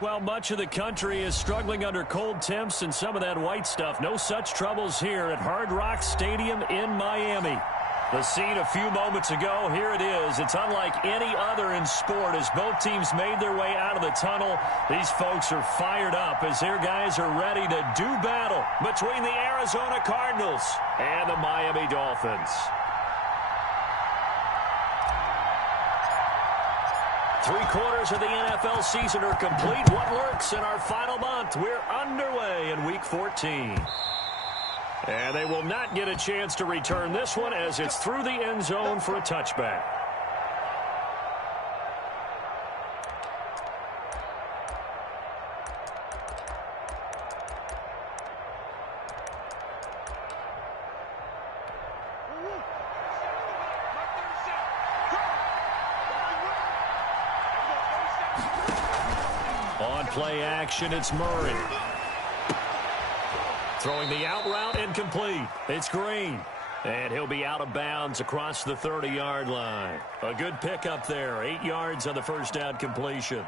Well, much of the country is struggling under cold temps and some of that white stuff. No such troubles here at Hard Rock Stadium in Miami. The scene a few moments ago, here it is. It's unlike any other in sport as both teams made their way out of the tunnel. These folks are fired up as their guys are ready to do battle between the Arizona Cardinals and the Miami Dolphins. Three-quarters of the NFL season are complete. What lurks in our final month? We're underway in Week 14. And they will not get a chance to return this one as it's through the end zone for a touchback. On play action, it's Murray. Throwing the out route incomplete. It's Green. And he'll be out of bounds across the 30-yard line. A good pickup there. 8 yards on the first down completion.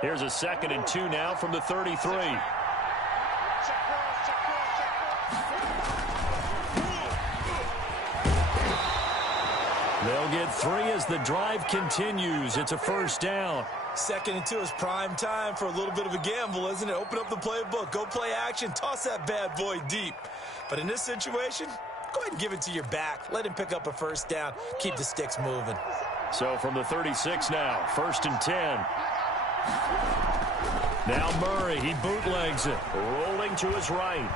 Here's a 2nd and 2 now from the 33. They'll get 3 as the drive continues. It's a first down. 2nd and 2 is prime time for a little bit of a gamble, isn't it? Open up the playbook. Go play action. Toss that bad boy deep. But in this situation, go ahead and give it to your back. Let him pick up a first down. Keep the sticks moving. So from the 36 now, 1st and 10. Now Murray, he bootlegs it. Rolling to his right.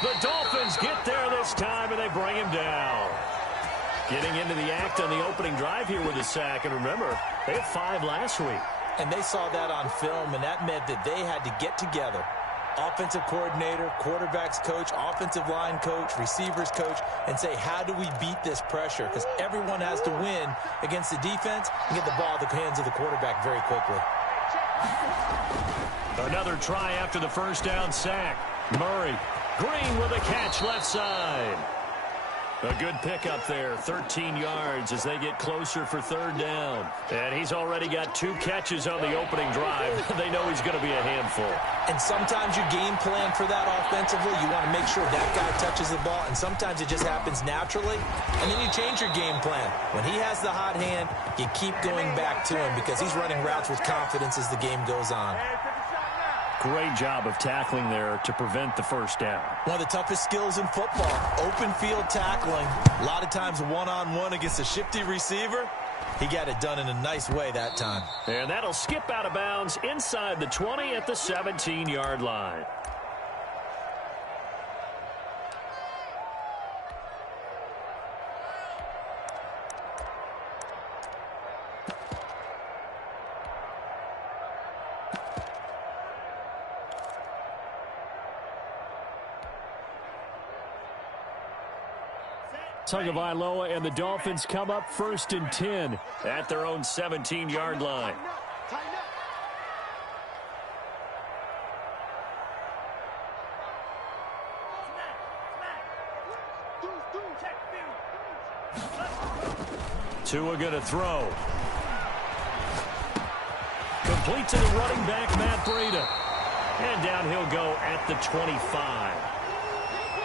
The Dolphins get there this time, and they bring him down. Getting into the act on the opening drive here with a sack. And remember, they had 5 last week. And they saw that on film, and that meant that they had to get together. Offensive coordinator, quarterbacks coach, offensive line coach, receivers coach, and say, how do we beat this pressure? Because everyone has to win against the defense and get the ball at the hands of the quarterback very quickly. Another try after the first down sack. Murray. Green with a catch left side. A good pickup there, 13 yards as they get closer for 3rd down. And he's already got 2 catches on the opening drive. They know he's going to be a handful. And sometimes you game plan for that offensively. You want to make sure that guy touches the ball, and sometimes it just happens naturally. And then you change your game plan. When he has the hot hand, you keep going back to him because he's running routes with confidence as the game goes on. Great job of tackling there to prevent the first down. One of the toughest skills in football, open field tackling. A lot of times one-on-one against a shifty receiver. He got it done in a nice way that time. And that'll skip out of bounds inside the 20 at the 17-yard line. Tagovailoa and the Dolphins come up 1st and 10 at their own 17-yard line. Tua going to throw. Complete to the running back, Matt Breida. And down he'll go at the 25.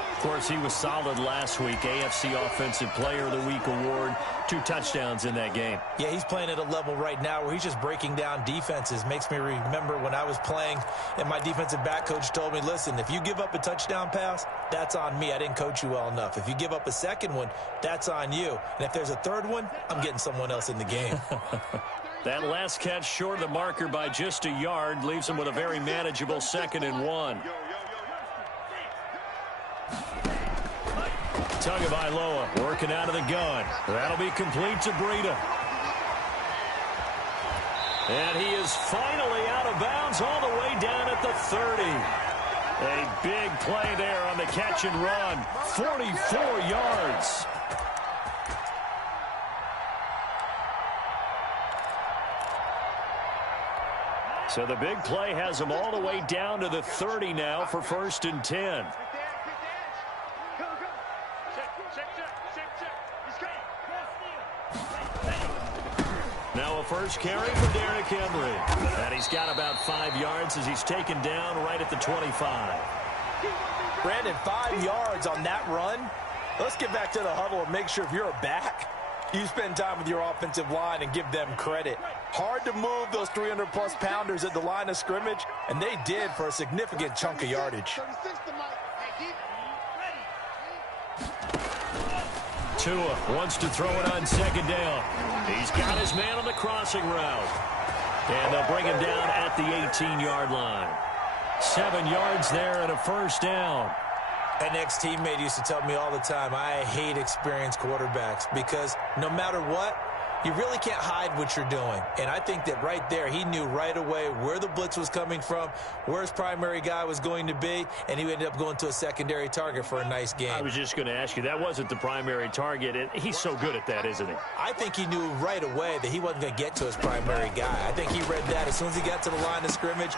Of course, he was solid last week. AFC Offensive Player of the Week award. 2 touchdowns in that game. Yeah, he's playing at a level right now where he's just breaking down defenses. Makes me remember when I was playing and my defensive back coach told me, listen, if you give up a touchdown pass, that's on me. I didn't coach you well enough. If you give up a second one, that's on you. And if there's a third one, I'm getting someone else in the game. That last catch short of the marker by just a yard leaves him with a very manageable 2nd and 1. Tagovailoa working out of the gun. That'll be complete to Breida. And he is finally out of bounds all the way down at the 30. A big play there on the catch and run. 44 yards. So the big play has them all the way down to the 30 now for 1st and 10. Now a first carry for Derrick Henry. And he's got about 5 yards as he's taken down right at the 25. Brandon, 5 yards on that run. Let's get back to the huddle and make sure if you're a back, you spend time with your offensive line and give them credit. Hard to move those 300-plus pounders at the line of scrimmage, and they did for a significant chunk of yardage. Tua wants to throw it on 2nd down. He's got his man on the crossing route. And they'll bring him down at the 18-yard line. 7 yards there and a 1st down. An ex-teammate used to tell me all the time, I hate experienced quarterbacks because no matter what, you really can't hide what you're doing. And I think that right there, he knew right away where the blitz was coming from, where his primary guy was going to be, and he ended up going to a secondary target for a nice game. I was just going to ask you, that wasn't the primary target, and he's so good at that, isn't he? I think he knew right away that he wasn't going to get to his primary guy. I think he read that as soon as he got to the line of scrimmage,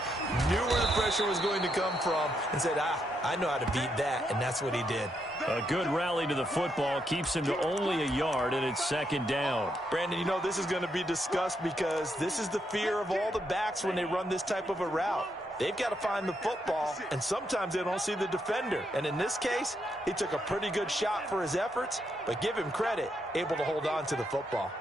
knew where the pressure was going to come from, and said, I know how to beat that, and that's what he did. A good rally to the football keeps him to only a yard, and it's 2nd down. Brandon, you know this is going to be discussed because this is the fear of all the backs when they run this type of a route. They've got to find the football, and sometimes they don't see the defender. And in this case, he took a pretty good shot for his efforts, but give him credit, able to hold on to the football.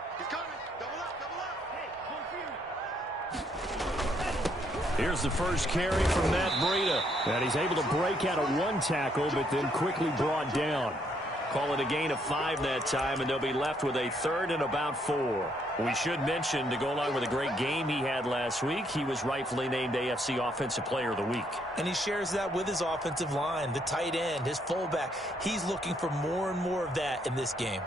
Here's the first carry from Matt Breida. And he's able to break out of 1 tackle, but then quickly brought down. Call it a gain of 5 that time, and they'll be left with a 3rd and about 4. We should mention, to go along with a great game he had last week, he was rightfully named AFC Offensive Player of the Week. And he shares that with his offensive line, the tight end, his fullback. He's looking for more and more of that in this game.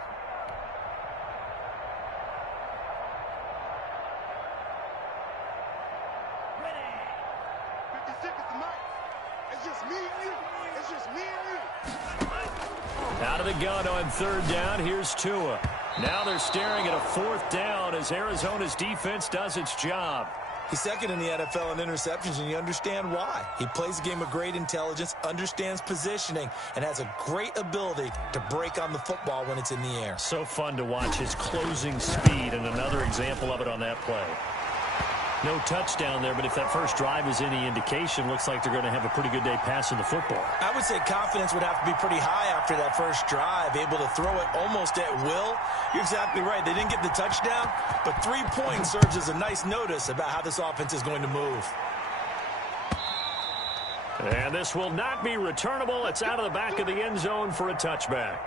Out of the gun on 3rd down, here's Tua. Now they're staring at a 4th down as Arizona's defense does its job. He's 2nd in the NFL in interceptions, and you understand why. He plays a game with great intelligence, understands positioning, and has a great ability to break on the football when it's in the air. So fun to watch his closing speed, and another example of it on that play. No touchdown there, but if that first drive is any indication, looks like they're going to have a pretty good day passing the football. I would say confidence would have to be pretty high after that first drive, able to throw it almost at will. You're exactly right. They didn't get the touchdown, but 3 points serves as a nice notice about how this offense is going to move. And this will not be returnable. It's out of the back of the end zone for a touchback.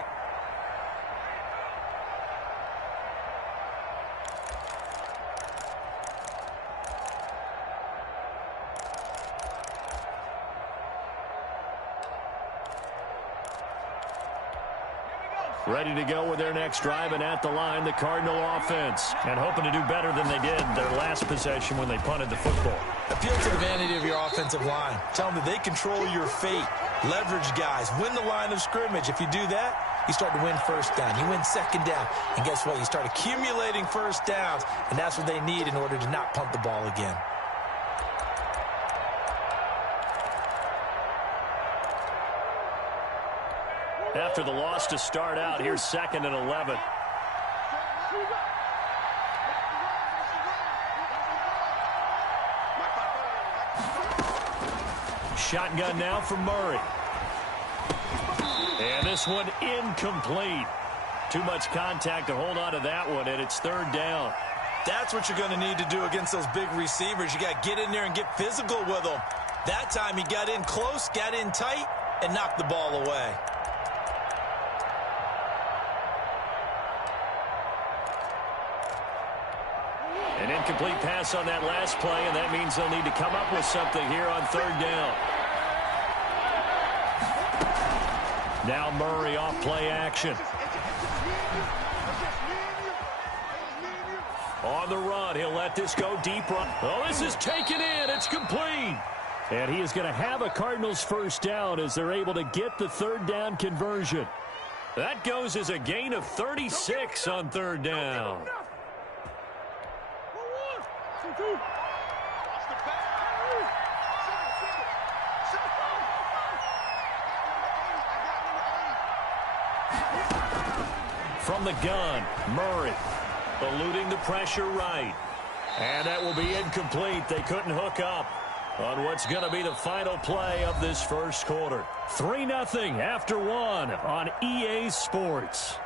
Ready to go with their next drive, and at the line, the Cardinal offense. And hoping to do better than they did their last possession when they punted the football. Appeal to the vanity of your offensive line. Tell them that they control your fate. Leverage guys. Win the line of scrimmage. If you do that, you start to win 1st down. You win 2nd down. And guess what? You start accumulating 1st downs, and that's what they need in order to not punt the ball again. After the loss to start out, here's 2nd and 11. Shotgun now for Murray. And this one incomplete. Too much contact to hold on to that one, and it's 3rd down. That's what you're going to need to do against those big receivers. You got to get in there and get physical with them. That time he got in close, got in tight, and knocked the ball away. An incomplete pass on that last play, and that means they'll need to come up with something here on 3rd down. Now Murray off play action. On the run, he'll let this go deep run. Oh, this is taken in. It's complete. And he is going to have a Cardinals 1st down as they're able to get the 3rd down conversion. That goes as a gain of 36 on 3rd down. From the gun, Murray. Eluding the pressure right. And that will be incomplete. They couldn't hook up on what's going to be the final play of this first quarter. 3-0 after one on EA Sports.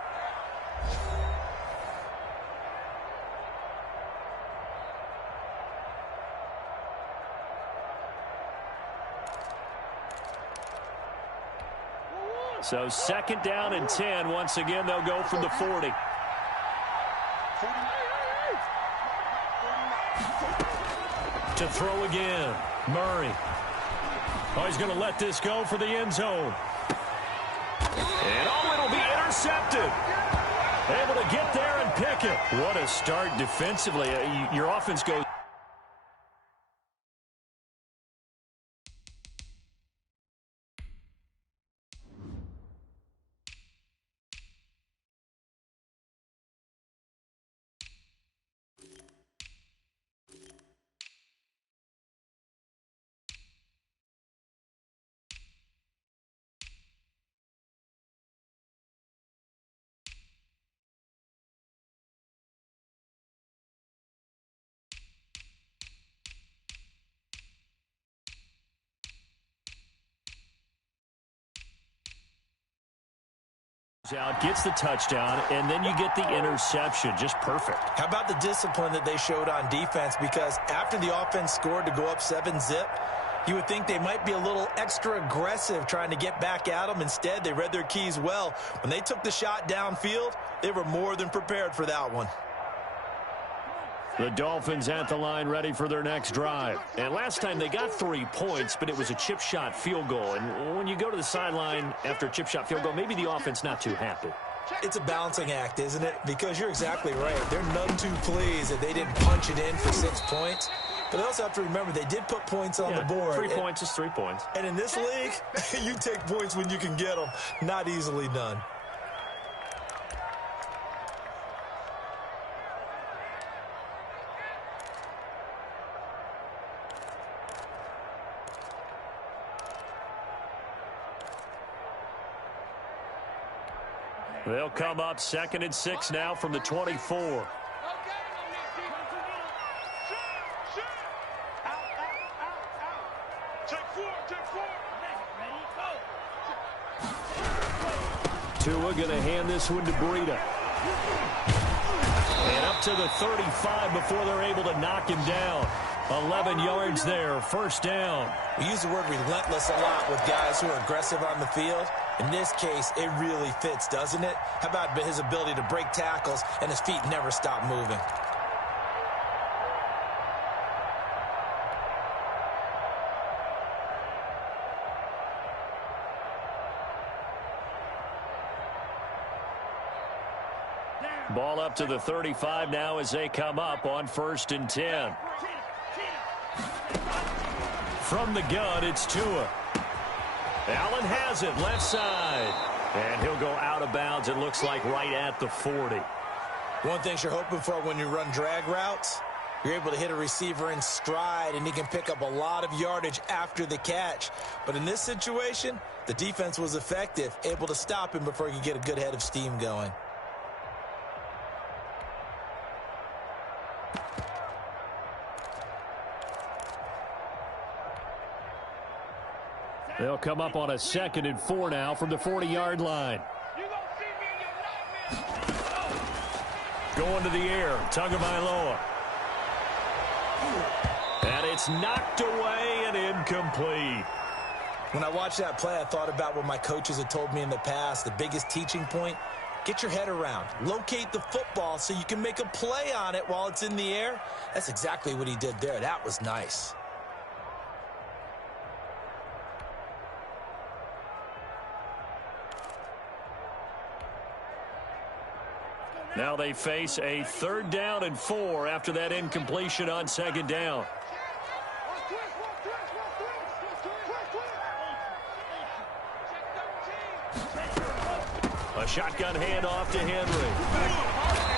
So 2nd down and 10. Once again, they'll go from the 40. To throw again, Murray. Oh, he's going to let this go for the end zone. And oh, it'll be intercepted. Able to get there and pick it. What a start defensively. Your offense goes. Out, gets the touchdown, and then you get the interception. Just perfect. How about the discipline that they showed on defense? Because after the offense scored to go up 7-zip, you would think they might be a little extra aggressive trying to get back at them. Instead, they read their keys well. When they took the shot downfield, they were more than prepared for that one. The Dolphins at the line ready for their next drive. And last time they got 3 points, but it was a chip shot field goal. And when you go to the sideline after a chip shot field goal, maybe the offense not too happy. It's a balancing act, isn't it? Because you're exactly right. They're none too pleased that they didn't punch it in for 6 points. But they also have to remember they did put points on the board. 3 points is 3 points. And in this league, you take points when you can get them. Not easily done. They'll come up 2nd and 6 now from the 24. Tua going to hand this one to Breida. And up to the 35 before they're able to knock him down. 11 yards there, 1st down. We use the word relentless a lot with guys who are aggressive on the field. In this case, it really fits, doesn't it? How about his ability to break tackles and his feet never stop moving? Ball up to the 35 now as they come up on 1st and 10. From the gun, it's Tua. Allen has it, left side. And he'll go out of bounds, it looks like, right at the 40. One thing you're hoping for when you run drag routes, you're able to hit a receiver in stride, and he can pick up a lot of yardage after the catch. But in this situation, the defense was effective, able to stop him before he could get a good head of steam going. They'll come up on a 2nd and 4 now from the 40-yard line. Going to the air, Tagovailoa. And it's knocked away and incomplete. When I watched that play, I thought about what my coaches had told me in the past. The biggest teaching point, get your head around. Locate the football so you can make a play on it while it's in the air. That's exactly what he did there. That was nice. Now they face a 3rd down and 4 after that incompletion on 2nd down. A shotgun handoff to Henry.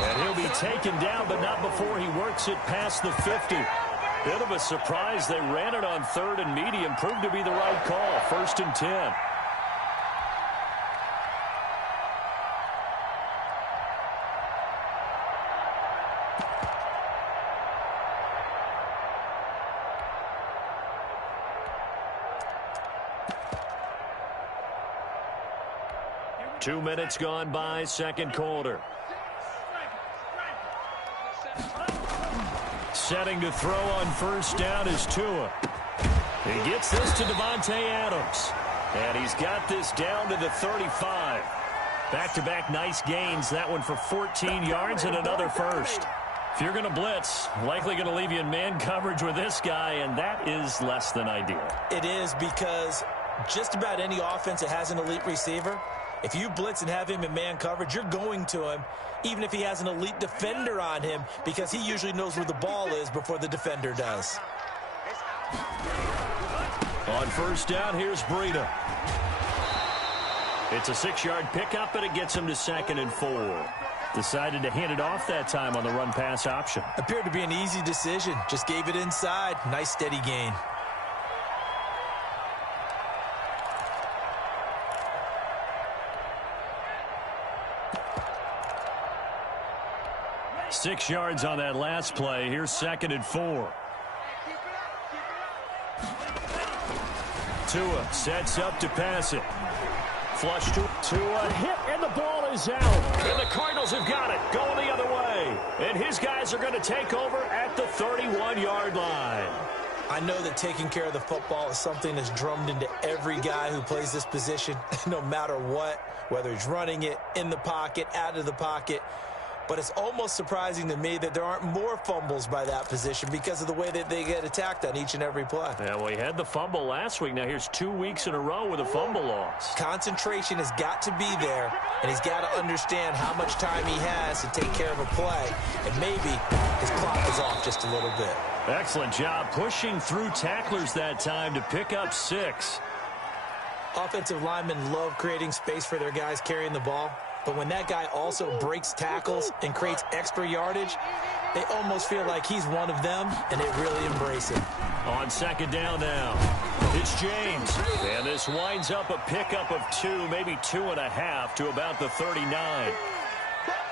And he'll be taken down, but not before he works it past the 50. Bit of a surprise. They ran it on 3rd and medium. Proved to be the right call. 1st and 10. 2 minutes gone by, second quarter. Setting to throw on first down is Tua. He gets this to Devontae Adams. And he's got this down to the 35. Back-to-back nice gains. That one for 14 yards and another first. If you're going to blitz, likely going to leave you in man coverage with this guy, and that is less than ideal. It is, because just about any offense that has an elite receiver, if you blitz and have him in man coverage, you're going to him, even if he has an elite defender on him, because he usually knows where the ball is before the defender does. On first down, here's Breida. It's a 6-yard pickup, and it gets him to 2nd and 4. Decided to hand it off that time on the run-pass option. Appeared to be an easy decision. Just gave it inside. Nice, steady gain. Six yards on that last play. Here's 2nd and 4. Tua sets up to pass it. Flush to a hit, and the ball is out. And the Cardinals have got it, going the other way. And his guys are going to take over at the 31-yard line. I know that taking care of the football is something that's drummed into every guy who plays this position, no matter what, whether he's running it, in the pocket, out of the pocket. But it's almost surprising to me that there aren't more fumbles by that position because of the way that they get attacked on each and every play. Yeah, well, he had the fumble last week. Now here's 2 weeks in a row with a fumble loss. Concentration has got to be there, and he's got to understand how much time he has to take care of a play. And maybe his clock is off just a little bit. Excellent job pushing through tacklers that time to pick up 6. Offensive linemen love creating space for their guys carrying the ball. But when that guy also breaks tackles and creates extra yardage, they almost feel like he's one of them, and they really embrace it. On 2nd down now, it's James. And this winds up a pickup of 2, maybe 2.5 to about the 39.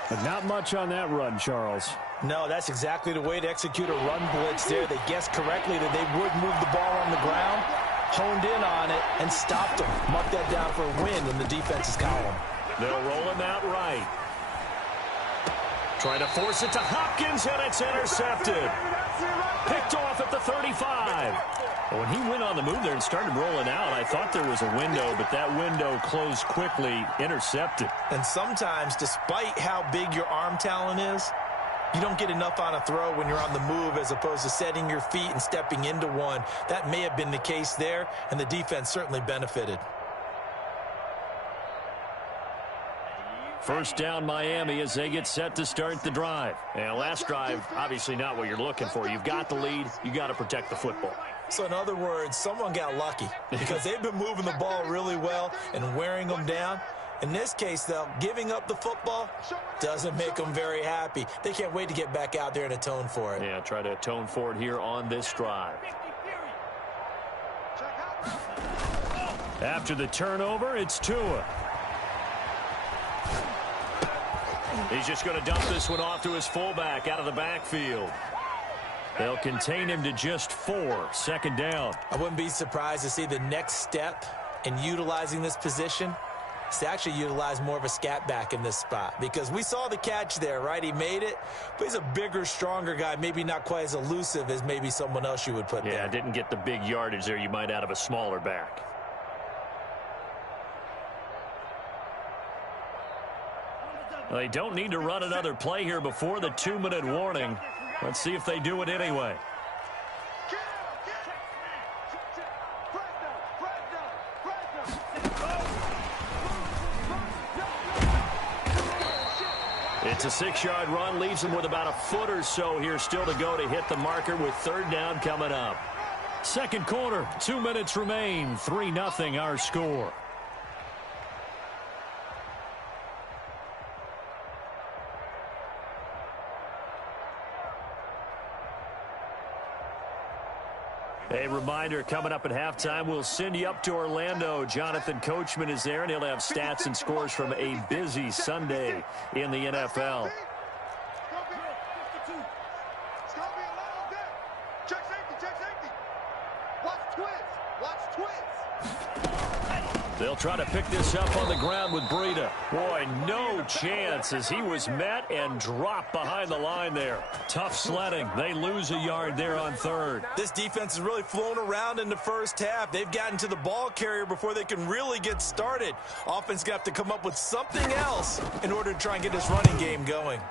But not much on that run, Charles. No, that's exactly the way to execute a run blitz there. They guessed correctly that they would move the ball on the ground, honed in on it, and stopped them. Mark that down for a win in the defense's column. They'll roll him out right. Trying to force it to Hopkins, and it's intercepted. Picked off at the 35. When he went on the move there and started rolling out, I thought there was a window, but that window closed quickly, intercepted. And sometimes, despite how big your arm talent is, you don't get enough on a throw when you're on the move as opposed to setting your feet and stepping into one. That may have been the case there, and the defense certainly benefited. First down Miami as they get set to start the drive. And last drive, obviously not what you're looking for. You've got the lead. You got to protect the football. So in other words, someone got lucky because they've been moving the ball really well and wearing them down. In this case, though, giving up the football doesn't make them very happy. They can't wait to get back out there and atone for it. Yeah, try to atone for it here on this drive. After the turnover, it's Tua. He's just going to dump this one off to his fullback out of the backfield. They'll contain him to just 4. 2nd down. I wouldn't be surprised to see the next step in utilizing this position is to actually utilize more of a scat back in this spot, because we saw the catch there, right? He made it, but he's a bigger, stronger guy, maybe not quite as elusive as maybe someone else you would put there. Yeah, didn't get the big yardage there you might out of a smaller back. They don't need to run another play here before the 2-minute warning. Let's see if they do it anyway. It's a 6-yard run, leaves them with about a foot or so here still to go to hit the marker with 3rd down coming up. Second quarter, 2 minutes remain, 3-0 our score. A reminder, coming up at halftime, we'll send you up to Orlando. Jonathan Coachman is there, and he'll have stats and scores from a busy Sunday in the NFL. They'll try to pick this up on the ground with Breida. Boy, no chance as he was met and dropped behind the line there. Tough sledding. They lose a yard there on third. This defense has really flown around in the first half. They've gotten to the ball carrier before they can really get started. Offense got to come up with something else in order to try and get this running game going.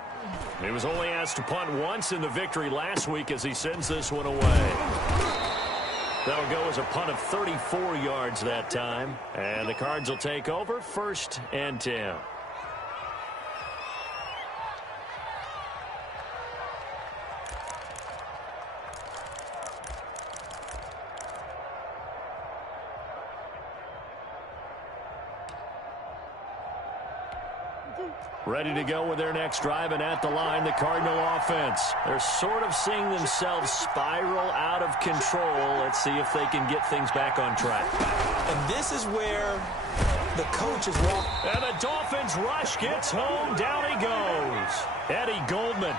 He was only asked to punt once in the victory last week as he sends this one away. That'll go as a punt of 34 yards that time. And the Cards will take over 1st and 10. Ready to go with their next drive, and at the line, the Cardinal offense. They're sort of seeing themselves spiral out of control. Let's see if they can get things back on track. And this is where the coach is walking. And the Dolphins rush gets home. Down he goes. Eddie Goldman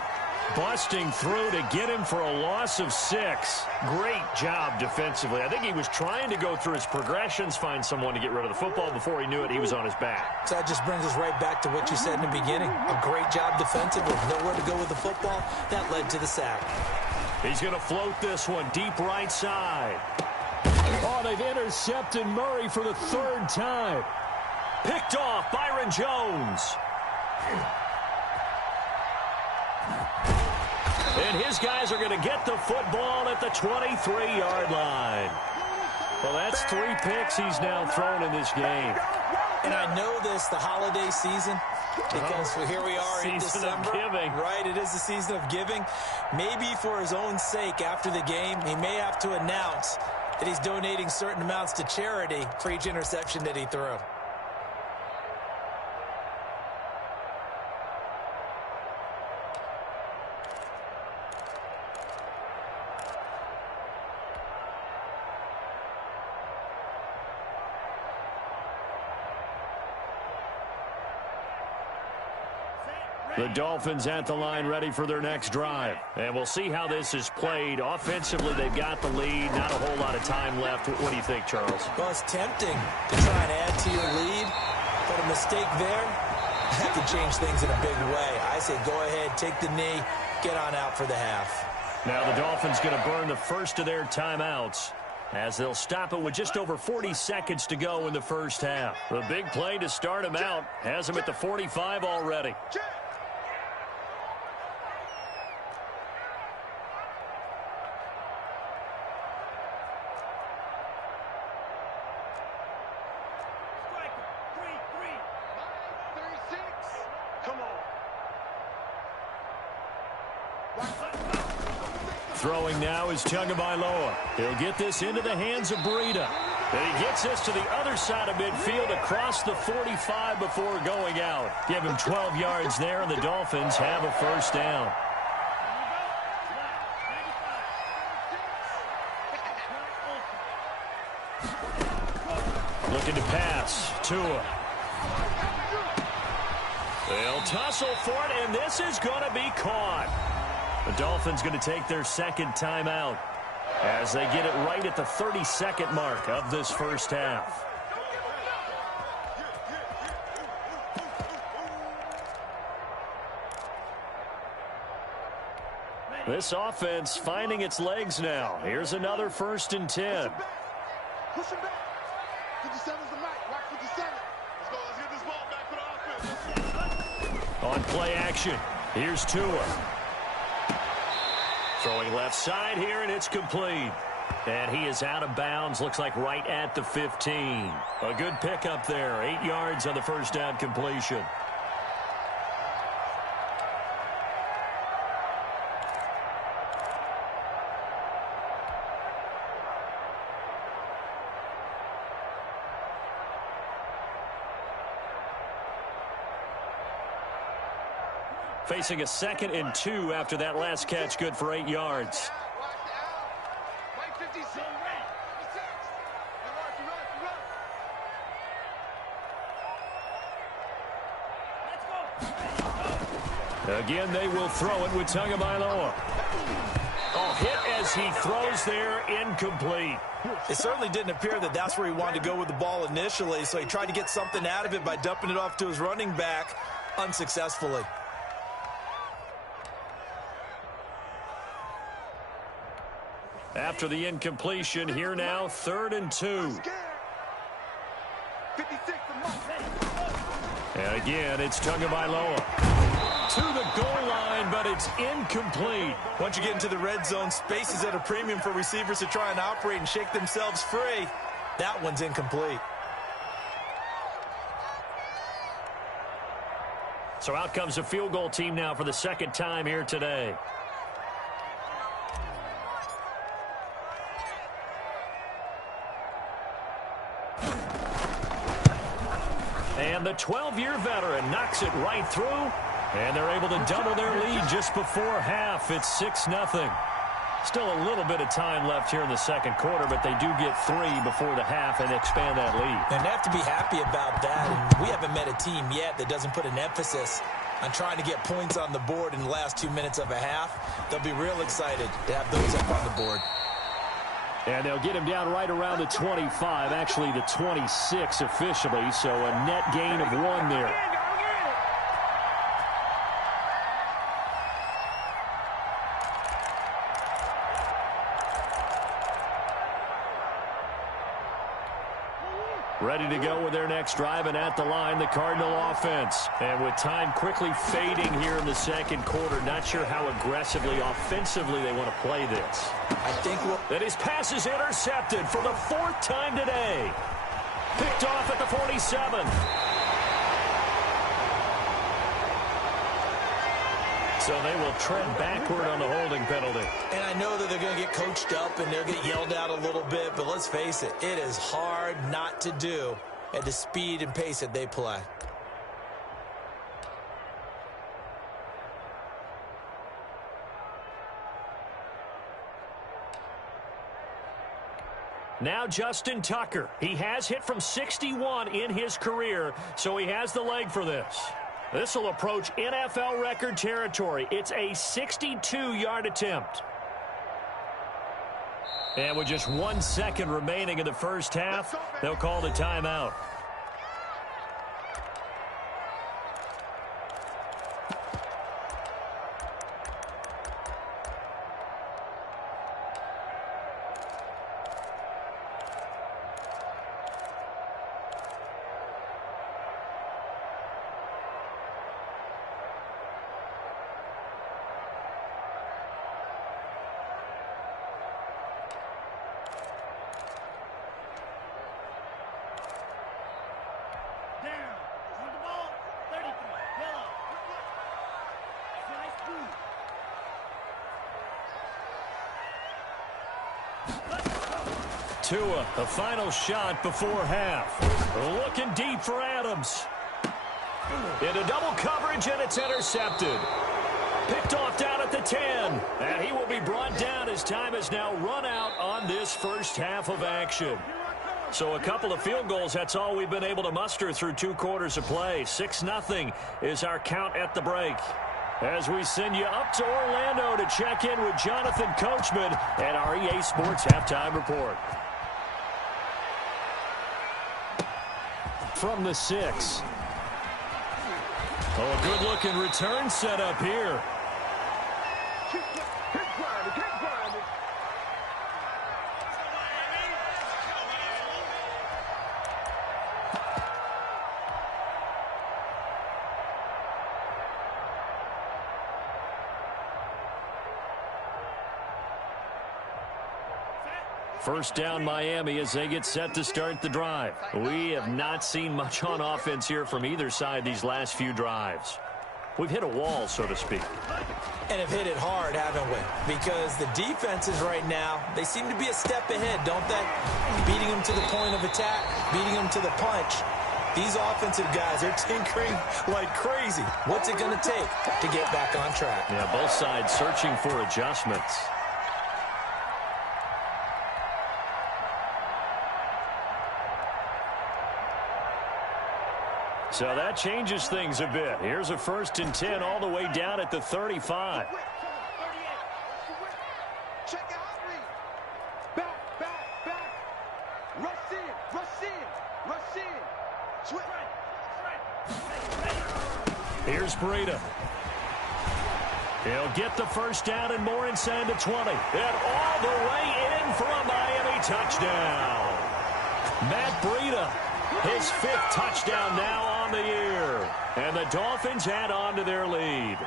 busting through to get him for a loss of 6. Great job defensively. I think he was trying to go through his progressions, find someone to get rid of the football. Before he knew it, he was on his back. So that just brings us right back to what you said in the beginning. A great job defensively. Nowhere to go with the football. That led to the sack. He's going to float this one deep right side. Oh, they've intercepted Murray for the 3rd time. Picked off Byron Jones. And his guys are going to get the football at the 23-yard line. Well, that's 3 picks he's now thrown in this game. And I know this, the holiday season, because here we are in December. Season of giving. Right, it is the season of giving. Maybe for his own sake after the game, he may have to announce that he's donating certain amounts to charity for each interception that he threw. The Dolphins at the line ready for their next drive. And we'll see how this is played. Offensively, they've got the lead. Not a whole lot of time left. What do you think, Charles? Well, it's tempting to try and add to your lead, but a mistake there, that could change things in a big way. I say go ahead, take the knee, get on out for the half. Now the Dolphins going to burn the first of their timeouts as they'll stop it with just over 40 seconds to go in the first half. The big play to start him out has him at the 45 already. Throwing now is Tagovailoa. He'll get this into the hands of Breida. And he gets this to the other side of midfield across the 45 before going out. Give him 12 yards there, and the Dolphins have a first down. Looking to pass. Tua. They'll tussle for it, and this is going to be caught. The Dolphins going to take their second timeout as they get it right at the 30-second mark of this first half. This offense finding its legs now. Here's another 1st and 10. Push him back. 57's the mic. Watch 57. Let's go. Let's get this ball back for the offense. On play action, here's Tua. Throwing left side here, and it's complete. And he is out of bounds, looks like right at the 15. A good pickup there, 8 yards on the first down completion. Facing a 2nd and 2 after that last catch, good for 8 yards. Again, they will throw it with Tagovailoa. Oh, hit as as he throws there, incomplete. It certainly didn't appear that that's where he wanted to go with the ball initially, so he tried to get something out of it by dumping it off to his running back unsuccessfully. After the incompletion, here now, 3rd and 2. And again, it's Tagovailoa to the goal line, but it's incomplete. Once you get into the red zone, space is at a premium for receivers to try and operate and shake themselves free. That one's incomplete. So out comes a field goal team now for the second time here today. And the 12-year veteran knocks it right through, and they're able to double their lead just before half. It's 6-0. Still a little bit of time left here in the second quarter, but they do get 3 before the half and expand that lead. And they have to be happy about that. And we haven't met a team yet that doesn't put an emphasis on trying to get points on the board in the last 2 minutes of a half. They'll be real excited to have those up on the board. And they'll get him down right around the 25, actually the 26 officially, so a net gain of 1 there. Ready to go with their next drive, and at the line, the Cardinal offense. And with time quickly fading here in the second quarter, not sure how aggressively, offensively they want to play this. I think that his pass is intercepted for the 4th time today. Picked off at the 47. So they will tread backward on the holding penalty. And I know that they're going to get coached up and they'll get yelled at a little bit, but let's face it, it is hard not to do at the speed and pace that they play. Now Justin Tucker. He has hit from 61 in his career, so he has the leg for this. This will approach NFL record territory. It's a 62-yard attempt. And with just 1 second remaining in the first half, they'll call the timeout. Tua, the final shot before half. Looking deep for Adams. Into double coverage, and it's intercepted. Picked off down at the 10. And he will be brought down as time has now run out on this first half of action. So a couple of field goals, that's all we've been able to muster through 2 quarters of play. 6-0 is our count at the break. As we send you up to Orlando to check in with Jonathan Coachman and our EA Sports Halftime Report. From the 6. Oh, a good-looking return set up here. First down Miami as they get set to start the drive. We have not seen much on offense here from either side these last few drives. We've hit a wall, so to speak. And have hit it hard, haven't we? Because the defenses right now, they seem to be a step ahead, don't they? Beating them to the point of attack, beating them to the punch. These offensive guys, they're tinkering like crazy. What's it going to take to get back on track? Yeah, both sides searching for adjustments. So that changes things a bit. Here's a 1st and 10 all the way down at the 35. Here's Breida. He'll get the first down and more inside the 20. And all the way in for a Miami touchdown. Matt Breida, his 5th touchdown now on the year. And the Dolphins add on to their lead.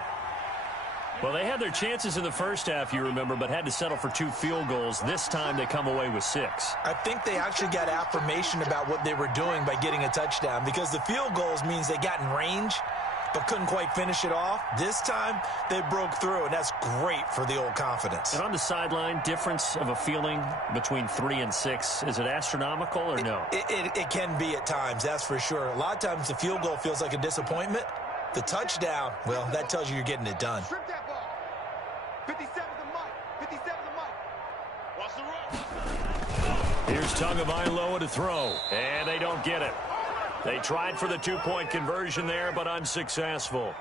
Well, they had their chances in the first half, you remember, but had to settle for 2 field goals. This time they come away with 6. I think they actually got affirmation about what they were doing by getting a touchdown, because the field goals means they got in range but couldn't quite finish it off. This time they broke through, and that's great for the old confidence. And on the sideline, difference of a feeling between 3 and 6, is it astronomical or no? It can be at times, that's for sure. A lot of times the field goal feels like a disappointment. The touchdown, well, that tells you you're getting it done. 57 the mic. 57 the mic. Watch the run. Here's Tagovailoa to throw, and they don't get it. They tried for the 2-point conversion there, but unsuccessful.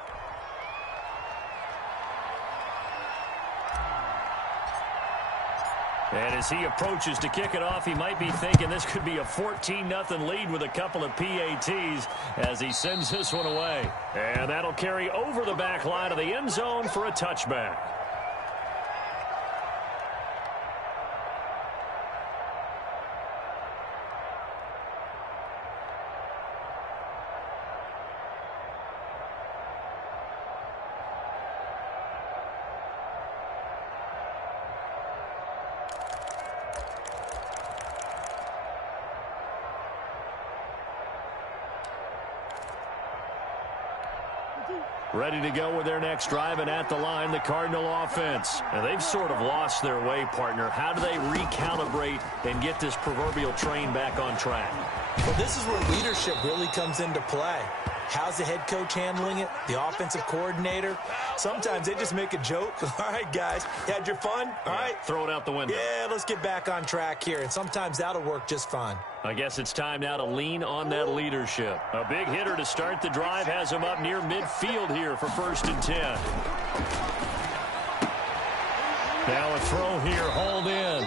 And as he approaches to kick it off, he might be thinking this could be a 14-0 lead with a couple of PATs as he sends this one away. And that'll carry over the back line of the end zone for a touchback. Ready to go with their next drive, and at the line, the Cardinal offense. And they've sort of lost their way, partner. How do they recalibrate and get this proverbial train back on track? Well, this is where leadership really comes into play. How's the head coach handling it? The offensive coordinator? Sometimes they just make a joke. All right, guys, you had your fun? All right. Throw it out the window. Yeah, let's get back on track here. And sometimes that'll work just fine. I guess it's time now to lean on that leadership. A big hitter to start the drive has him up near midfield here for 1st and 10. Now a throw here, hauled in.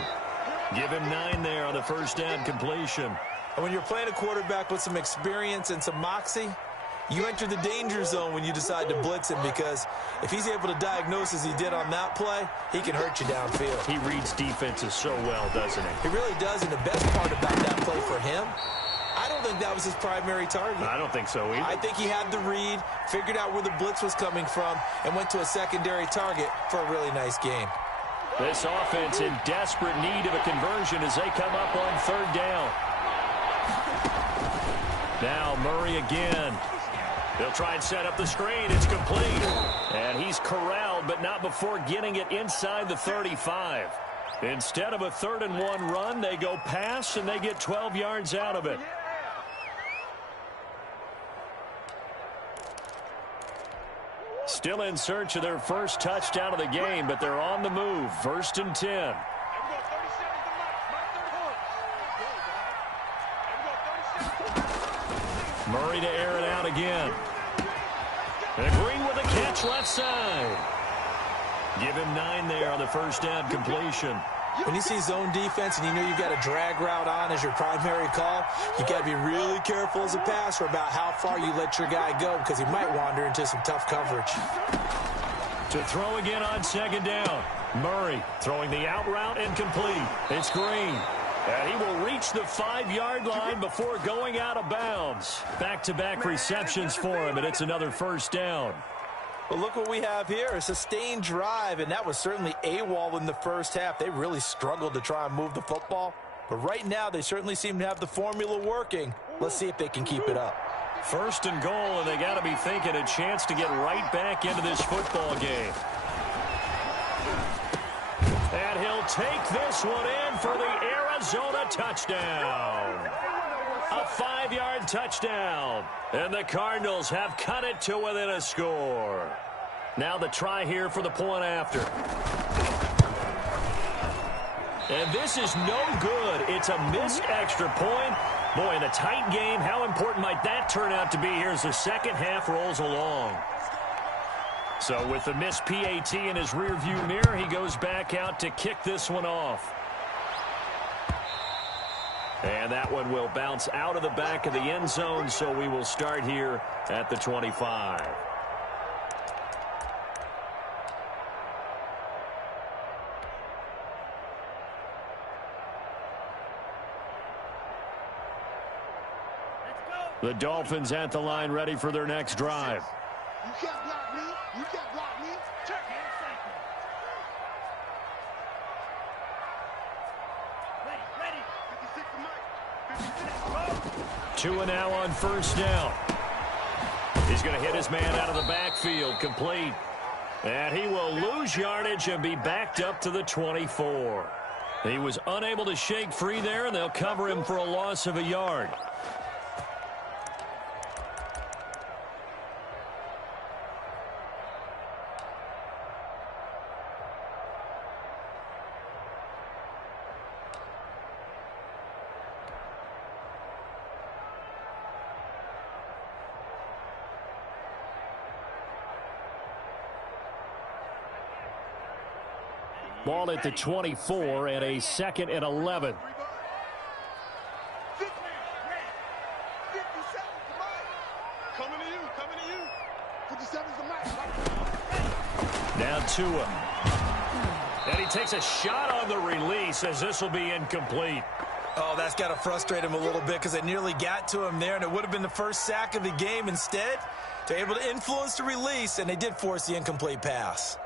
Give him 9 there on the first down completion. And when you're playing a quarterback with some experience and some moxie, you enter the danger zone when you decide to blitz him, because if he's able to diagnose as he did on that play, he can hurt you downfield. He reads defenses so well, doesn't he? He really does, and the best part about that play for him, I don't think that was his primary target. I don't think so either. I think he had the read, figured out where the blitz was coming from, and went to a secondary target for a really nice game. This offense in desperate need of a conversion as they come up on 3rd down. Now Murray again. They'll try and set up the screen. It's complete. And he's corralled, but not before getting it inside the 35. Instead of a 3rd and 1 run, they go pass, and they get 12 yards out of it. Still in search of their first touchdown of the game, but they're on the move. 1st and 10. Murray to air it out again. And Green with a catch left side. Give him 9 there on the first down completion. When you see zone defense and you know you've got a drag route on as your primary call, you got to be really careful as a passer about how far you let your guy go, because he might wander into some tough coverage. To throw again on 2nd down. Murray throwing the out route incomplete. It's Green. And he will reach the 5-yard line before going out of bounds. Back-to-back receptions for him, and it's another first down. But look what we have here, a sustained drive, and that was certainly AWOL in the first half. They really struggled to try and move the football. But right now, they certainly seem to have the formula working. Let's see if they can keep it up. 1st and goal, and they got to be thinking a chance to get right back into this football game. And he'll take this one in for the Arizona touchdown. A 5-yard touchdown. And the Cardinals have cut it to within a score. Now the try here for the point after. And this is no good. It's a missed extra point. Boy, in a tight game, how important might that turn out to be here as the second half rolls along? So with the missed PAT in his rearview mirror, he goes back out to kick this one off. And that one will bounce out of the back of the end zone, so we will start here at the 25. The Dolphins at the line, ready for their next drive. You can't block me. You can't block me. Check it. Ready. 56 to Mike. 56. Two and now on first down. He's going to hit his man out of the backfield, complete. And he will lose yardage and be backed up to the 24. He was unable to shake free there, and they'll cover him for a loss of a yard. Ball at the 24 and a 2nd and 11. 57 to Mike. Coming to you. 57 to Mike. Now Tua. And he takes a shot on the release as this will be incomplete. Oh, that's got to frustrate him a little bit because it nearly got to him there, and it would have been the first sack of the game. Instead, they're able to influence the release, and they did force the incomplete pass.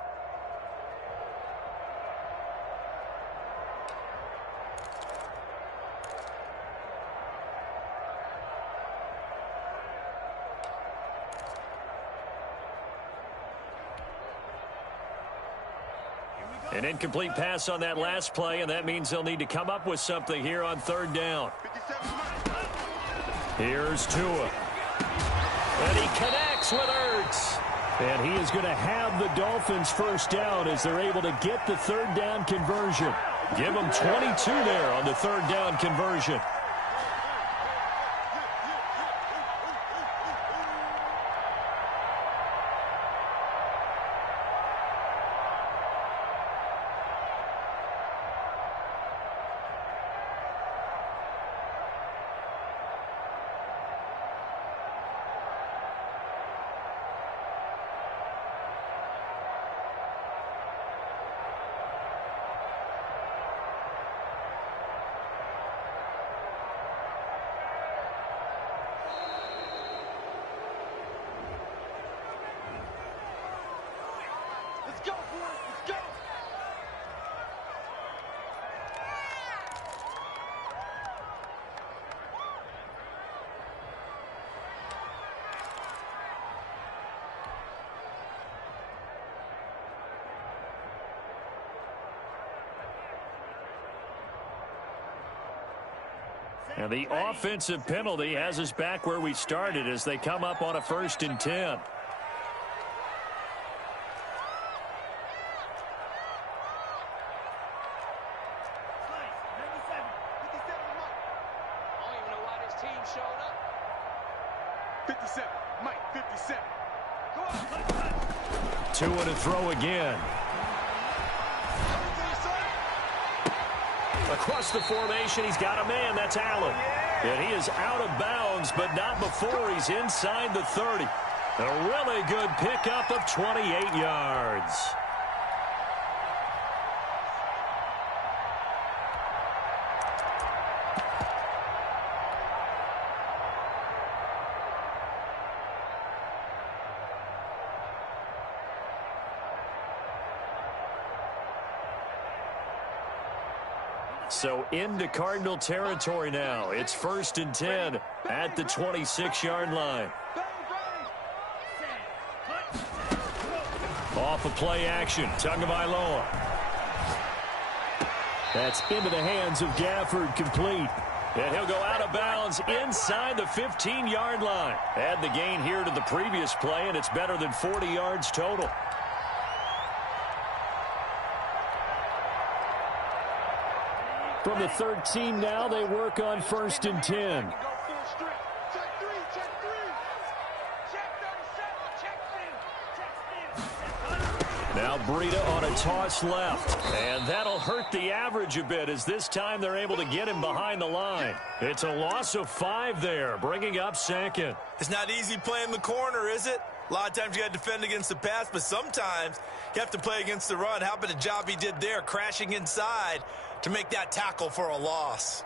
An incomplete pass on that last play, and that means they'll need to come up with something here on third down. Here's Tua. And he connects with Ertz. And he is going to have the Dolphins first down as they're able to get the third down conversion. Give them 22 there on the third down conversion. Let's go, boys. Let's go. And the offensive penalty has us back where we started as they come up on a 1st and 10. Tua to throw again. Across the formation, he's got a man. That's Allen. And he is out of bounds, but not before he's inside the 30. A really good pickup of 28 yards. So into Cardinal territory now. It's 1st and 10 at the 26-yard line. Off of play action. Tagovailoa. That's into the hands of Gafford, complete. And he'll go out of bounds inside the 15-yard line. Add the gain here to the previous play, and it's better than 40 yards total. From the 13 now, they work on 1st and 10. Now Breida on a toss left. And that'll hurt the average a bit as this time they're able to get him behind the line. It's a loss of 5 there, bringing up second. It's not easy playing the corner, is it? A lot of times you got to defend against the pass, but sometimes you have to play against the run. How about the job he did there, crashing inside to make that tackle for a loss?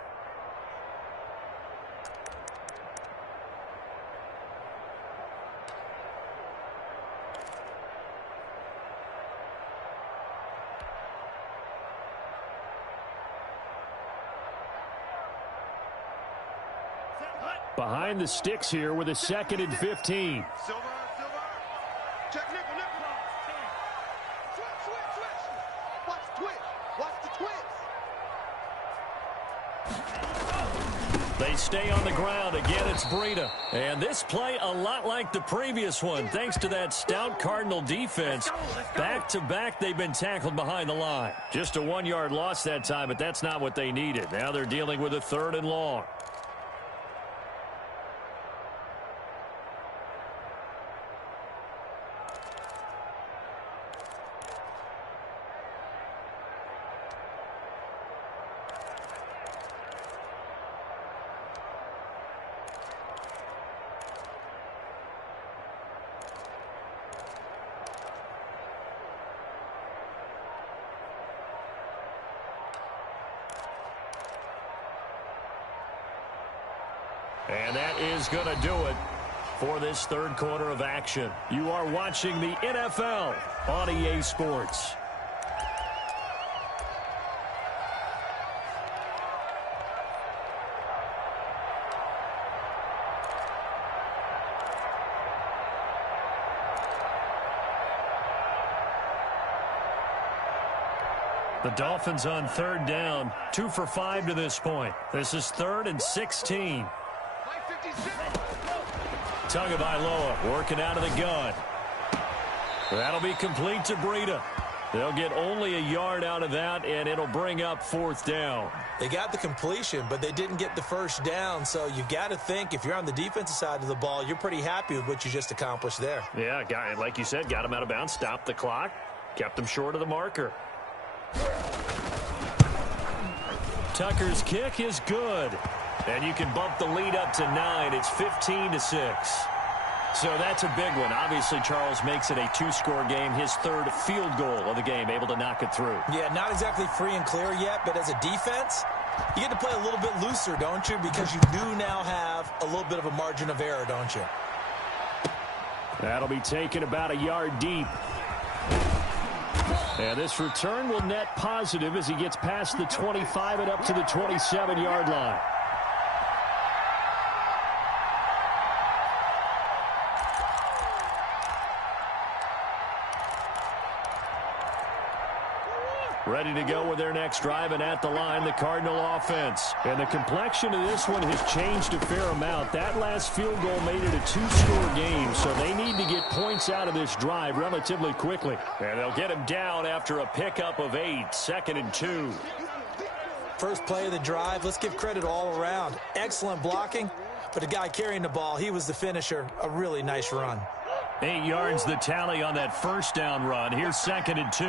Behind the sticks here with a 2nd and 15. Silver. Check nickel. Switch. Watch the twitch. They stay on the ground. Again, it's Breida. And this play a lot like the previous one. Thanks to that stout Cardinal defense. Back-to-back, they've been tackled behind the line. Just a 1-yard loss that time, but that's not what they needed. Now they're dealing with a 3rd and long. And that is going to do it for this 3rd quarter of action. You are watching the NFL on EA Sports. The Dolphins on 3rd down, 2 for 5 to this point. This is 3rd and 16. Tagovailoa working out of the gun. That'll be complete to Breida. They'll get only a yard out of that, and it'll bring up 4th down. They got the completion, but they didn't get the 1st down, so you got to think if you're on the defensive side of the ball, you're pretty happy with what you just accomplished there. Yeah, like you said, got him out of bounds, stopped the clock, kept him short of the marker. Tucker's kick is good. And you can bump the lead up to 9. It's 15-6. So that's a big one. Obviously, Charles makes it a 2-score game. His 3rd field goal of the game, able to knock it through. Yeah, not exactly free and clear yet, but as a defense, you get to play a little bit looser, don't you? Because you do now have a little bit of a margin of error, don't you? That'll be taken about a yard deep. And this return will net positive as he gets past the 25 and up to the 27-yard line. Ready to go with their next drive, and at the line, the Cardinal offense. And the complexion of this one has changed a fair amount. That last field goal made it a 2-score game, so they need to get points out of this drive relatively quickly. And they'll get him down after a pickup of 8, 2nd and 2. First play of the drive, let's give credit all around. Excellent blocking, but the guy carrying the ball, he was the finisher. A really nice run. 8 yards the tally on that 1st down run. Here's 2nd and 2.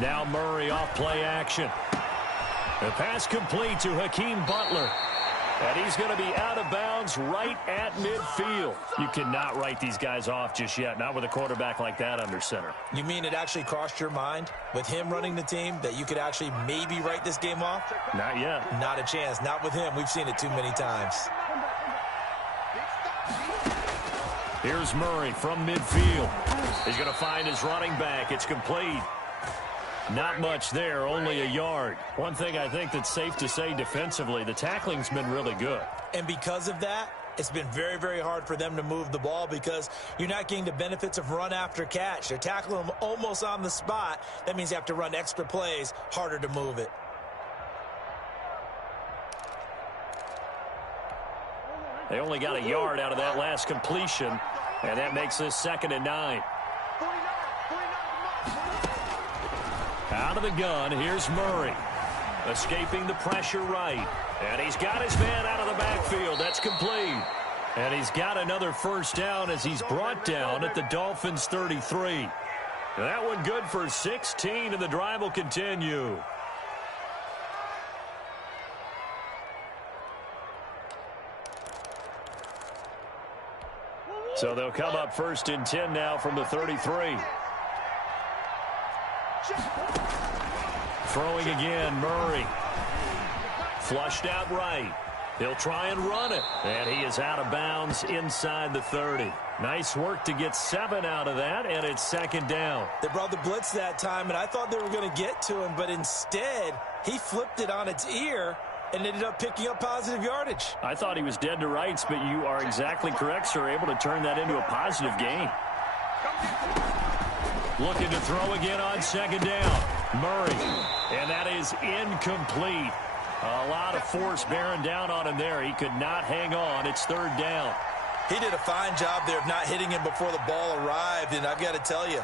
Now Murray off play action. The pass complete to Hakeem Butler. And he's going to be out of bounds right at midfield. You cannot write these guys off just yet, not with a quarterback like that under center. You mean it actually crossed your mind with him running the team that you could actually maybe write this game off? Not yet. Not a chance. Not with him. We've seen it too many times. Here's Murray from midfield. He's going to find his running back. It's complete. Not much there, only a yard. One thing I think that's safe to say defensively, the tackling's been really good. And because of that, it's been very, very hard for them to move the ball because you're not getting the benefits of run after catch. They're tackling them almost on the spot. That means you have to run extra plays, harder to move it. They only got a yard out of that last completion, and that makes this 2nd and 9. Out of the gun, here's Murray. Escaping the pressure right. And he's got his man out of the backfield. That's complete. And he's got another 1st down as he's brought down at the Dolphins' 33. That one good for 16, and the drive will continue. So they'll come up 1st and 10 now from the 33. Throwing again, Murray. Flushed out right. He'll try and run it. And he is out of bounds inside the 30. Nice work to get 7 out of that, and it's 2nd down. They brought the blitz that time, and I thought they were going to get to him, but instead he flipped it on its ear and ended up picking up positive yardage. I thought he was dead to rights, but you are exactly correct, sir. Able to turn that into a positive gain. Looking to throw again on 2nd down. Murray. And that is incomplete. A lot of force bearing down on him there. He could not hang on. It's 3rd down. He did a fine job there of not hitting him before the ball arrived, and I've got to tell you,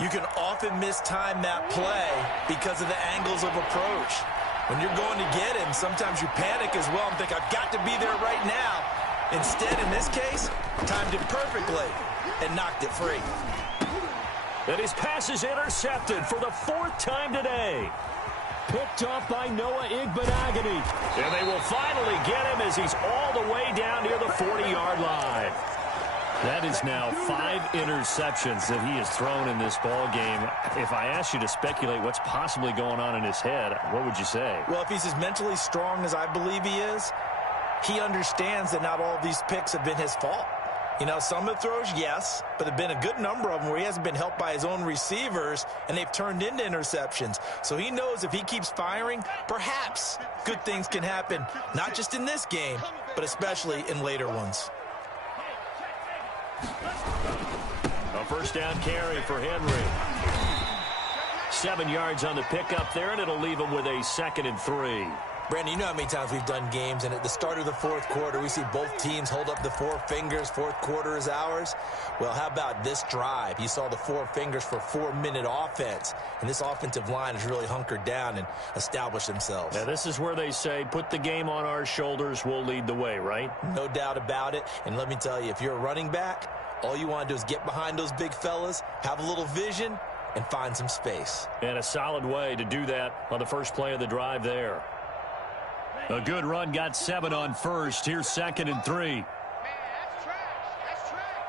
you can often mistime that play because of the angles of approach. When you're going to get him, sometimes you panic as well and think, I've got to be there right now. Instead, in this case, timed it perfectly and knocked it free. And his pass is intercepted for the 4th time today. Picked off by Noah Igbenogany. And they will finally get him as he's all the way down near the 40-yard line. That is now 5 interceptions that he has thrown in this ball game. If I asked you to speculate what's possibly going on in his head, what would you say? Well, if he's as mentally strong as I believe he is, he understands that not all of these picks have been his fault. You know, some of the throws, yes, but there have been a good number of them where he hasn't been helped by his own receivers, and they've turned into interceptions. So he knows if he keeps firing, perhaps good things can happen, not just in this game, but especially in later ones. A 1st down carry for Henry. 7 yards on the pickup there, and it'll leave him with a 2nd and 3. Brandon, you know how many times we've done games, and at the start of the 4th quarter, we see both teams hold up the 4 fingers, 4th quarter is ours. Well, how about this drive? You saw the 4 fingers for 4-minute offense, and this offensive line has really hunkered down and established themselves. Now, this is where they say, put the game on our shoulders, we'll lead the way, right? No doubt about it, and let me tell you, if you're a running back, all you want to do is get behind those big fellas, have a little vision, and find some space. And a solid way to do that on the first play of the drive there. A good run, got 7 on 1st. Here's 2nd and 3. Man, that's trash. That's trash.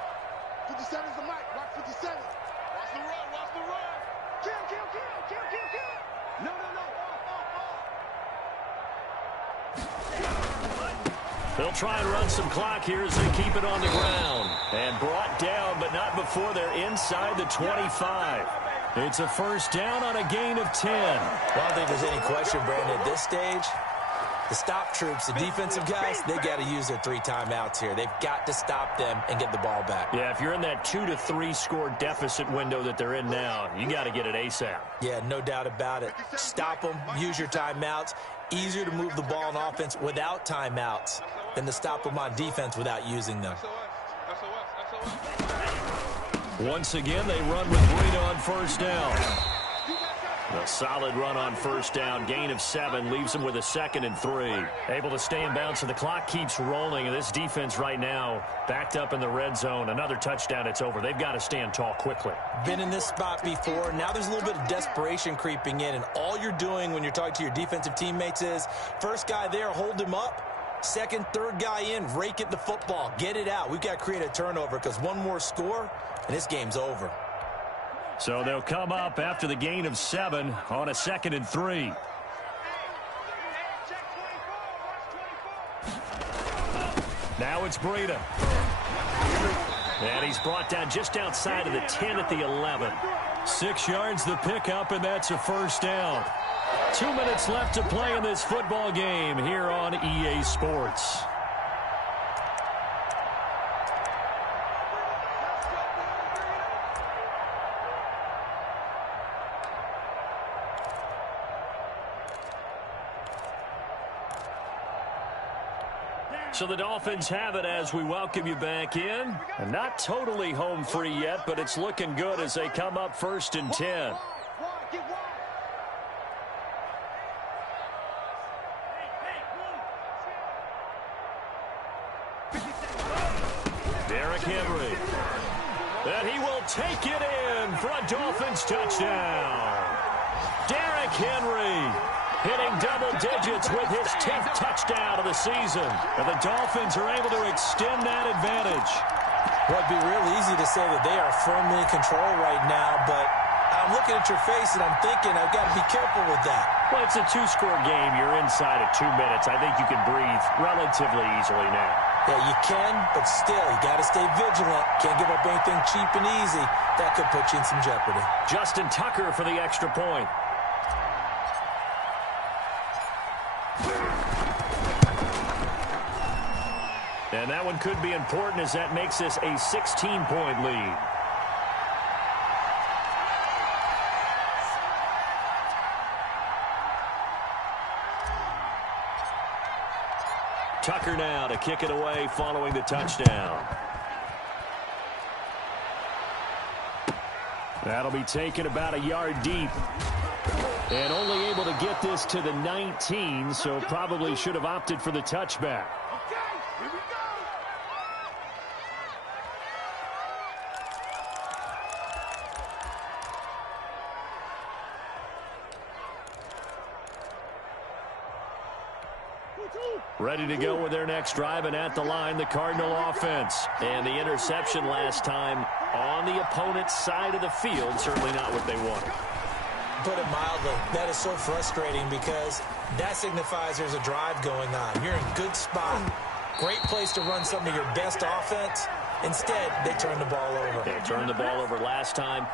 57's the mic. Watch 57. Watch the run. Watch the run. Kill. No. They'll try and run some clock here as they keep it on the ground. And brought down, but not before they're inside the 25. It's a 1st down on a gain of 10. Well, I don't think there's any question, Brandon, at this stage. The stop troops, the defensive guys, they got to use their 3 timeouts here. They've got to stop them and get the ball back. Yeah, if you're in that 2 to 3 score deficit window that they're in now, you got to get it ASAP. Yeah, no doubt about it. Stop them, use your timeouts. Easier to move the ball on offense without timeouts than to stop them on defense without using them. Once again, they run with Breida on 1st down. A solid run on 1st down. Gain of 7 leaves them with a 2nd and 3. Able to stay in bounds, so the clock keeps rolling. And this defense right now backed up in the red zone. Another touchdown, it's over. They've got to stand tall quickly. Been in this spot before. Now there's a little bit of desperation creeping in. And all you're doing when you're talking to your defensive teammates is, first guy there, hold him up. Second, third guy in, rake it the football. Get it out. We've got to create a turnover because one more score, and this game's over. So they'll come up after the gain of 7 on a 2nd and 3. Now it's Breida. And he's brought down just outside of the 10 at the 11. 6 yards the pickup, and that's a 1st down. 2 minutes left to play in this football game here on EA Sports. So the Dolphins have it as we welcome you back in. Not totally home free yet, but it's looking good as they come up 1st and 10. Derrick Henry. And he will take it in for a Dolphins touchdown. Derrick Henry hitting double digits with his 10th touchdown of the season. And the Dolphins are able to extend that advantage. Well, it'd be real easy to say that they are firmly in control right now, but I'm looking at your face and I'm thinking I've got to be careful with that. Well, it's a two-score game. You're inside of 2 minutes. I think you can breathe relatively easily now. Yeah, you can, but still, you got to stay vigilant. Can't give up anything cheap and easy. That could put you in some jeopardy. Justin Tucker for the extra point. And that one could be important as that makes this a 16-point lead. Tucker now to kick it away following the touchdown. That'll be taken about a yard deep. And only able to get this to the 19, so probably should have opted for the touchback. Here we go. Ready to go with their next drive, and at the line, the Cardinal offense. And the interception last time on the opponent's side of the field, certainly not what they wanted. Put it mildly, that is so frustrating because that signifies there's a drive going on. You're in good spot. Great place to run some of your best offense. Instead, they turn the ball over. They turned the ball over last time.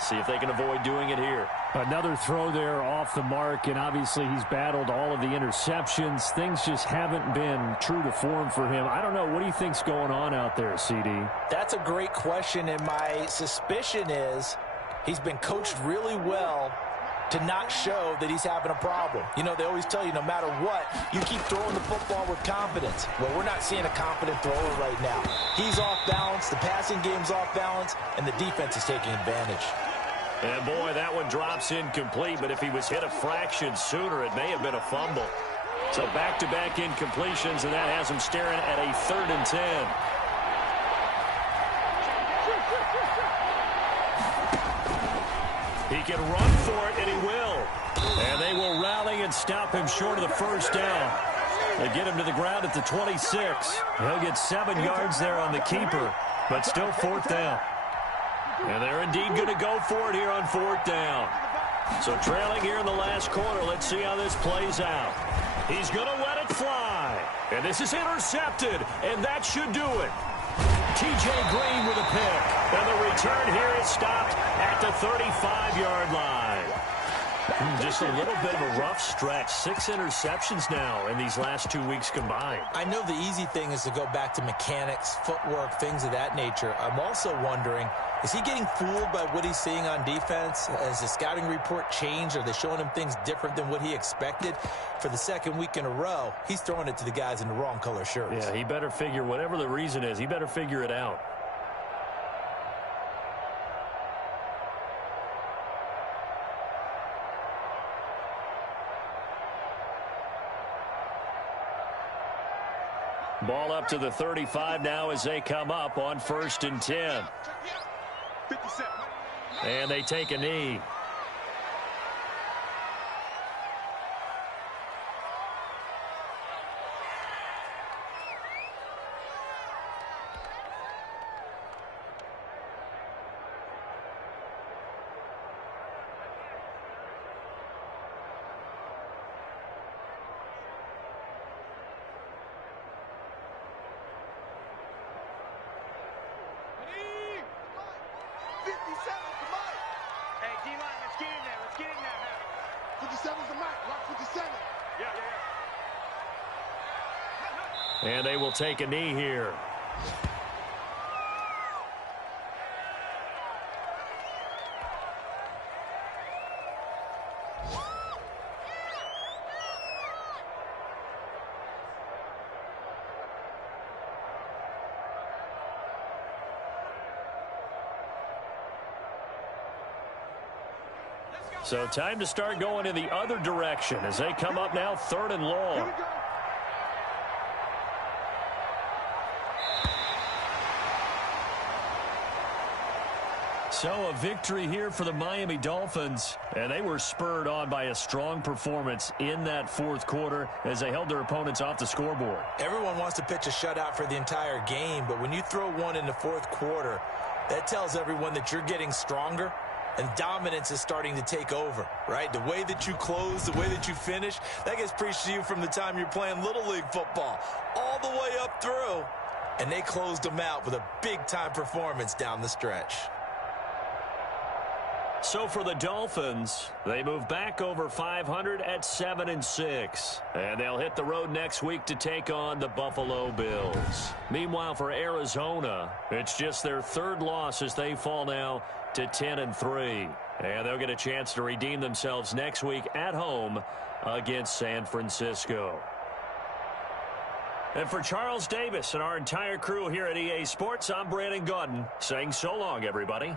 See if they can avoid doing it here. Another throw there off the mark, and obviously he's battled all of the interceptions. Things just haven't been true to form for him. I don't know. What do you think's going on out there, CD? That's a great question, and my suspicion is he's been coached really well to not show that he's having a problem. You know, they always tell you no matter what, you keep throwing the football with confidence. Well, we're not seeing a confident thrower right now. He's off balance, the passing game's off balance, and the defense is taking advantage. And boy, that one drops incomplete, but if he was hit a fraction sooner, it may have been a fumble. So back-to-back incompletions, and that has him staring at a 3rd and 10. He can run for it, and he will. And they will rally and stop him short of the first down. They get him to the ground at the 26. He'll get 7 yards there on the keeper, but still 4th down. And they're indeed going to go for it here on 4th down. So trailing here in the last quarter, let's see how this plays out. He's going to let it fly. And this is intercepted, and that should do it. T.J. Green with a pick. And the return here is stopped at the 35-yard line. Just a little bit of a rough stretch. 6 interceptions now in these last 2 weeks combined. I know the easy thing is to go back to mechanics, footwork, things of that nature. I'm also wondering, is he getting fooled by what he's seeing on defense? Has the scouting report changed? Are they showing him things different than what he expected? For the 2nd week in a row, he's throwing it to the guys in the wrong color shirts. Yeah, he better figure, whatever the reason is, he better figure it out. Ball up to the 35 now as they come up on 1st and 10. 57. And they take a knee. And they will take a knee here. So time to start going in the other direction as they come up now 3rd and long. So a victory here for the Miami Dolphins, and they were spurred on by a strong performance in that fourth quarter as they held their opponents off the scoreboard. Everyone wants to pitch a shutout for the entire game, but when you throw one in the fourth quarter, that tells everyone that you're getting stronger and dominance is starting to take over, right? The way that you close, the way that you finish, that gets preached to you from the time you're playing Little League football all the way up through, and they closed them out with a big-time performance down the stretch. So for the Dolphins, they move back over 500 at 7-6. And they'll hit the road next week to take on the Buffalo Bills. Meanwhile, for Arizona, it's just their third loss as they fall now to 10-3. And they'll get a chance to redeem themselves next week at home against San Francisco. And for Charles Davis and our entire crew here at EA Sports, I'm Brandon Gaudin saying so long, everybody.